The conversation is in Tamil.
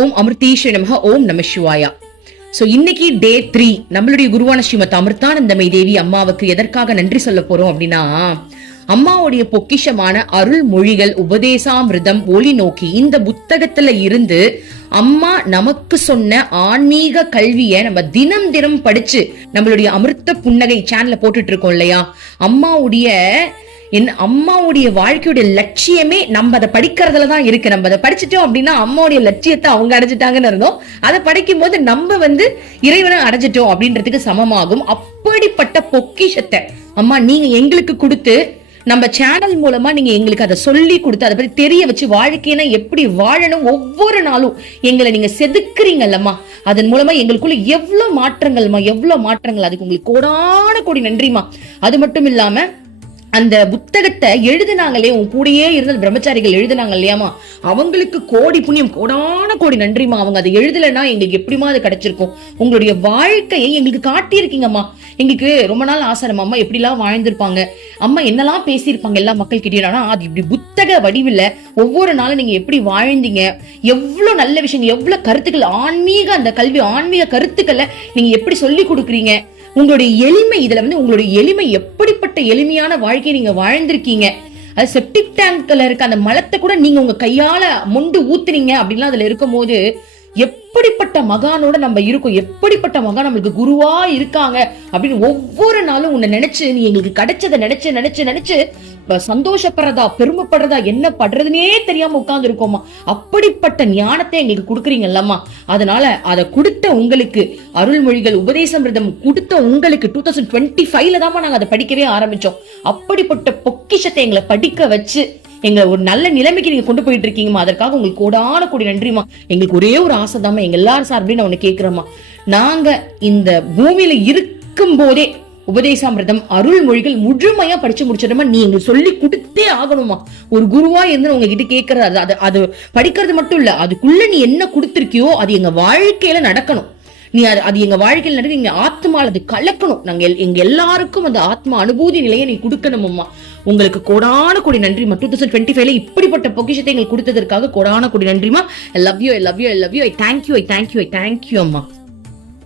ஓம் அமிர்தீஸ்வரி நமக. ஓம் நம சிவாயா. சோ இன்னைக்கு டே 3 நம்மளுடைய குருவான ஸ்ரீமத் அமிர்தானந்தமயி தேவி அம்மாவுக்கு எதற்காக நன்றி சொல்ல போறோம் அப்படின்னா, அம்மாவுடைய பொக்கிஷமான அருள் மொழிகள் உபதேசாமிர்தம் ஒளி நோக்கி இந்த புத்தகத்துல இருந்து அம்மா நமக்கு சொன்ன ஆன்மீக கல்விய நம்ம தினம் தினம் படிச்சு நம்மளுடைய அமிர்த புன்னகை சேனல்ல போட்டுட்டு இருக்கோம் இல்லையா. அம்மாவுடைய வாழ்க்கையுடைய லட்சியமே நம்ம அதை படிக்கிறதுலதான் இருக்கு. நம்ம அதை படிச்சுட்டோம் அப்படின்னா அம்மாவுடைய லட்சியத்தை அவங்க அடைஞ்சிட்டாங்கன்னு இருந்தோம். அதை படிக்கும் போது நம்ம இறைவனை அடைஞ்சிட்டோம் அப்படின்றதுக்கு சமமாகும். அப்படிப்பட்ட பொக்கிஷத்தை அம்மா நீங்க எங்களுக்கு கொடுத்து, நம்ம சேனல் மூலமா நீங்க எங்களுக்கு அதை சொல்லி கொடுத்து அதை பத்தி தெரிய வச்சு வாழ்க்கையினா எப்படி வாழணும் ஒவ்வொரு நாளும் எங்களை நீங்க செதுக்குறீங்கல்லம்மா. அதன் மூலமா எங்களுக்குள்ள எவ்வளவு மாற்றங்கள். அதுக்கு உங்களுக்கு கோடான கோடி நன்றிமா. அது மட்டும் இல்லாம அந்த புத்தகத்தை எழுதினாங்களே, உன் கூடயே இருந்த பிரம்மச்சாரிகள் எழுதினாங்க இல்லையாமா, அவங்களுக்கு கோடி புண்ணியம், கோடான கோடி நன்றிமா. அவங்க அதை எழுதலைன்னா எங்களுக்கு எப்படிமா அது கிடைச்சிருக்கும். உங்களுடைய வாழ்க்கையை எங்களுக்கு காட்டியிருக்கீங்கம்மா. எங்களுக்கு ரொம்ப நாள் ஆசைமா, அம்மா எப்படிலாம் வாழ்ந்திருப்பாங்க, அம்மா என்னெல்லாம் பேசியிருப்பாங்க எல்லா மக்கள் கிட்டே. ஆனா அது இப்படி புத்தக வடிவில் ஒவ்வொரு நாளும் நீங்க எப்படி வாழ்ந்தீங்க, எவ்வளவு நல்ல விஷயங்கள், எவ்வளவு கருத்துக்கள், ஆன்மீக அந்த கல்வி ஆன்மீக கருத்துக்களை நீங்க எப்படி சொல்லி கொடுக்குறீங்க. உங்களுடைய எளிமை, இதுல உங்களுடைய எளிமை, எப்படிப்பட்ட எளிமையான வாழ்க்கையை நீங்க வாழ்ந்திருக்கீங்க. அது செப்டிக் டேங்க்ல இருக்க அந்த மலத்தை கூட நீங்க உங்க கையால மொண்டு ஊத்துனீங்க அப்படின்னா அதுல இருக்கும் போது எப்படிப்பட்ட மகானோட நம்ம இருக்கோம், எப்படிப்பட்ட மகான் நம்மளுக்கு குருவா இருக்காங்க அப்படின்னு ஒவ்வொரு நாளும் உன்னை நினைச்சு, நீ எங்களுக்கு கிடைச்சதை நினைச்சு நினைச்சு நினைச்சு சந்தோஷப்படுறதா பெருமைப்படுறதா என்ன படுறதுனே தெரியாம உட்கார்ந்து இருக்கோமா. அப்படிப்பட்ட ஞானத்தை எங்களுக்கு கொடுக்குறீங்கல்லம்மா. அதனால அதை கொடுத்த உங்களுக்கு, அருள்மொழிகள் உபதேசாமிர்தம் கொடுத்த உங்களுக்கு 2025ல தான் நாங்க அதை படிக்கவே ஆரம்பிச்சோம். அப்படிப்பட்ட பொக்கிஷத்தை எங்களை படிக்க வச்சு எங்களை ஒரு நல்ல நிலைமைக்கு நீங்க கொண்டு போயிட்டு இருக்கீங்கம்மா. அதற்காக உங்களுக்கு கோடான கோடி நன்றிமா. எங்களுக்கு ஒரே ஒரு ஆசைதாம்மா, எங்க எல்லாரும் சார்பிலையும் நான் ஒண்ணு கேட்கிறோமா, நாங்க இந்த பூமியில இருக்கும் போதே உபதேசாமிர்தம் அருள்மொழிகள் முழுமையா படிச்சு முடிச்சிட்டோமா. நீ எங்களுக்கு சொல்லி கொடுத்தே ஆகணுமா. ஒரு குருவா இருந்து உங்ககிட்ட கேட்கறது, அது படிக்கிறது மட்டும் இல்ல, அதுக்குள்ள நீ என்ன கொடுத்திருக்கியோ அது எங்க வாழ்க்கையில நடக்கணும். நீ அது எங்க வாழ்க்கையில் நடக்க, எங்க ஆத்மால அது கலக்கணும். நாங்க எங்க எல்லாருக்கும் அந்த ஆத்மா அனுபூதி நிலையை நீ கொடுக்கணும்மா. உங்களுக்கு கோடான கோடி நன்றிமா. 2025ல இப்படிப்பட்ட பொக்கிஷத்தை எங்களுக்கு கொடுத்ததற்காக கோடான கோடி நன்றிமா. I love you, I love you, I love you, I thank you, I thank you, I thank you அம்மா.